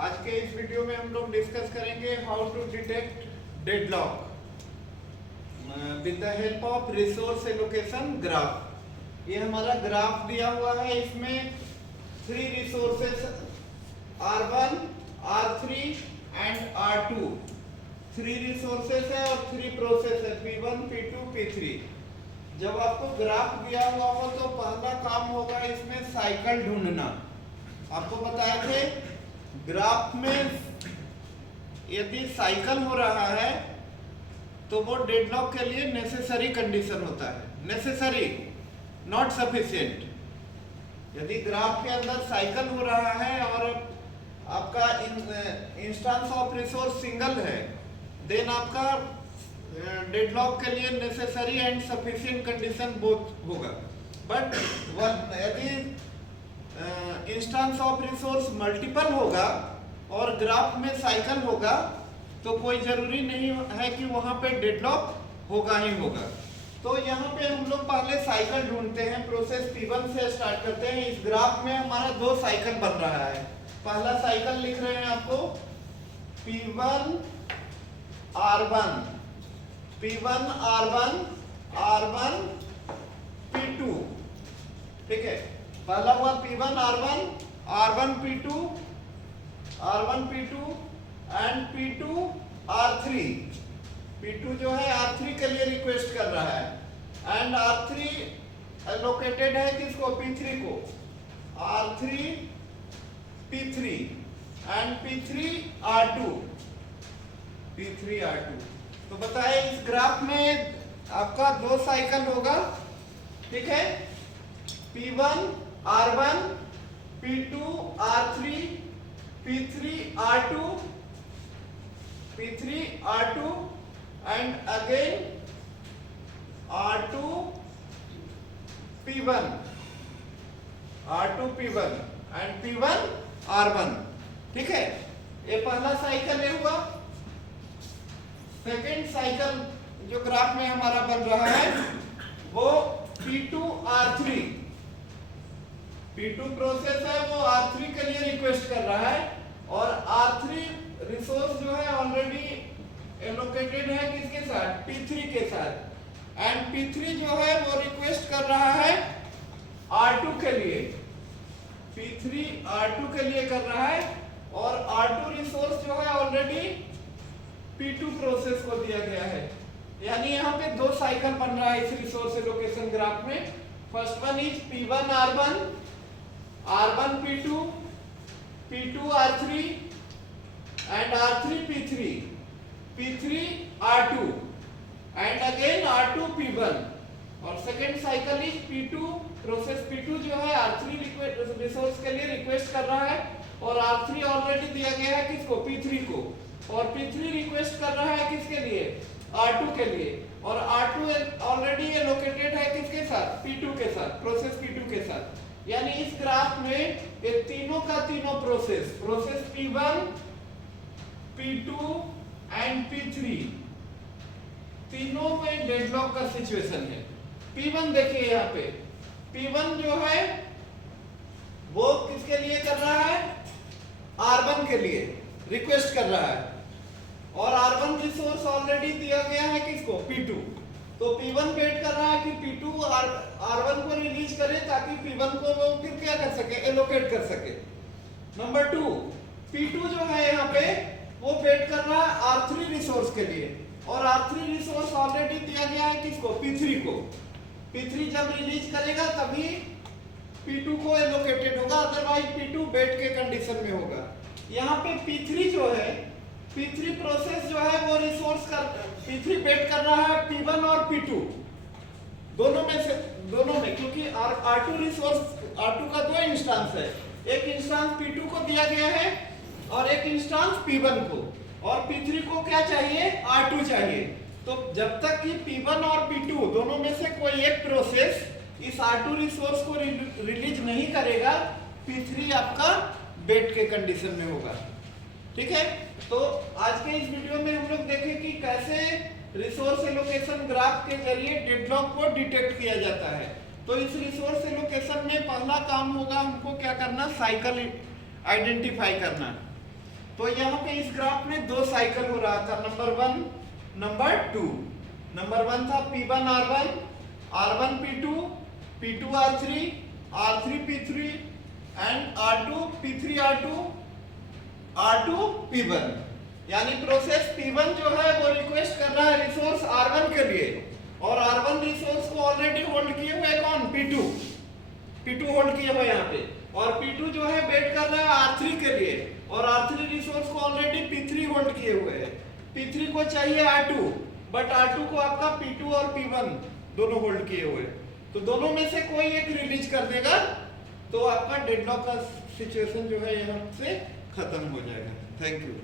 आज के इस वीडियो में हम लोग डिस्कस करेंगे how to detect deadlock with the help of resource allocation graph. ये हमारा ग्राफ दिया हुआ है, इसमें 3 resources R1, R3 and R2 3 resources है और 3 प्रोसेस है P1, P2, P3। जब आपको ग्राफ दिया हुआ हो तो पहला काम होगा इसमें साइकिल ढूंढना। आपको बताए थे ग्राफ में यदि साइकिल हो रहा है तो वो डेडलॉक के लिए नेसेसरी कंडीशन होता है, नेसेसरी नॉट सफिशिएंट। यदि ग्राफ के अंदर साइकिल हो रहा है और आपका इंस्टेंस ऑफ रिसोर्स सिंगल है, देन आपका डेडलॉक के लिए necessary and sufficient condition both होगा। बट यदि इंस्टेंस ऑफ रिसोर्स मल्टीपल होगा और ग्राफ में साइकिल होगा तो कोई जरूरी नहीं है कि वहां पे डेडलॉक होगा ही होगा। तो यहाँ पे हम लोग पहले साइकिल ढूंढते हैं, प्रोसेस P1 से स्टार्ट करते हैं। इस ग्राफ में हमारा 2 साइकिल बन रहा है। पहला साइकिल लिख रहे हैं आपको P1 R1, P1 R1, R1 P2, ठीक है। पहला हुआ P1 R1, R1 P2, R1 P2 and P2 R3। P2 जो है R3 के लिए रिक्वेस्ट कर रहा है एंड R3 एलोकेटेड है किसको, P3 को। R3 P3 and P3 R2, P3 R2। तो बताए इस ग्राफ में आपका 2 साइकिल होगा, ठीक है। P1 R1, P2 R3, P3 R2, P3 R2 and again R2 P1, R2 P1 and P1 R1, ठीक है। ये पहला साइकिल ये हुआ। सेकेंड साइकिल जो ग्राफ में हमारा बन रहा है वो P2 R3, P2 प्रोसेस है, वो R3 के लिए रिक्वेस्ट कर रहा है और R3 रिसोर्स जो है ऑलरेडी एलोकेटेड है किसके साथ, P3 के साथ। एंड P3 जो है वो रिक्वेस्ट कर रहा है R2 के लिए, P3 R2 के लिए कर रहा है और R2 रिसोर्स जो है ऑलरेडी P2 प्रोसेस को दिया गया है। यानी यहाँ पे 2 साइकिल बन रहा है इस रिसोर्स एलोकेशन ग्राफ में। First one is P1 R1, R1 P2, P2 R3 and R3 P3, P3 R2 and again R2 P1। और second cycle is P2 process P2 जो है R3 रिसोर्स के लिए रिक्वेस्ट कर रहा है और R3 ऑलरेडी दिया गया है किसको, P3 को। और P3 रिक्वेस्ट कर रहा है किसके लिए, R2 के लिए। और R2 ऑलरेडी एलोकेटेड है किसके साथ, P2 के साथ, प्रोसेस P2 के साथ। यानी इस ग्राफ में ये तीनों का तीनों process P1, P2 and P3 तीनों में डेडलॉक का सिचुएशन है। P1 देखिए यहाँ पे, P1 जो है वो किसके लिए कर रहा है, R1 के लिए रिक्वेस्ट कर रहा है और R1 रिसोर्स ऑलरेडी दिया गया है किसको, P2। तो P1 वेट कर रहा है कि P2 R1 को रिलीज करे ताकि P1 को वो फिर क्या कर सके, एलोकेट कर सके। नंबर 2, P2 जो है यहाँ पे वो वेट कर रहा है R3 रिसोर्स के लिए और R3 रिसोर्स ऑलरेडी दिया गया है किसको, P3 को। P3 जब रिलीज करेगा तभी P2 को एलोकेटेड होगा, अदरवाइज P2 वेट के कंडीशन में होगा। यहाँ पे P3 जो है, P3 प्रोसेस जो है वो रिसोर्स P3 वेट कर रहा है P1 और P2 दोनों में, क्योंकि R2 रिसोर्स, R2 का 2 इंस्टेंस है, एक इंस्टेंस P2 को दिया गया है और एक इंस्टेंस P1 को, और P3 को क्या चाहिए, R2 चाहिए। तो जब तक कि P1 और P2 दोनों में से कोई एक प्रोसेस इस R2 रिसोर्स को रिलीज नहीं करेगा, P3 आपका वेट के कंडीशन में होगा, ठीक है। तो आज के इस वीडियो में हम लोग देखें कि कैसे रिसोर्स एलोकेशन ग्राफ के जरिए डेडलॉक को डिटेक्ट किया जाता है। तो इस रिसोर्स एलोकेशन में पहला काम होगा हमको क्या करना, साइकिल आइडेंटिफाई करना। तो यहाँ पे इस ग्राफ में दो साइकिल हो रहा था, नंबर 1 नंबर 2। नंबर 1 था P1 R1 R1 P2 P2 R3 R3 P3 and R2 P3 R2 R2 P1। यानी प्रोसेस P1 जो है वो रिक्वेस्ट कर रहा है रिसोर्स R1 के लिए, और R1 रिसोर्स को ऑलरेडी होल्ड किए हुए कौन, P2 होल्ड किए हुए यहाँ पे, और P2 जो है वेट कर रहा है R3 के लिए, और R3 रिसोर्स को ऑलरेडी P3 होल्ड किए हुए है। P3 को चाहिए R2, बट R2 को आपका P2 और P1 दोनों होल्ड किए हुए, तो दोनों में से कोई एक रिलीज कर देगा तो आपका डेडलॉक का सिचुएशन जो है यहाँ से खत्म हो जाएगा। Thank you.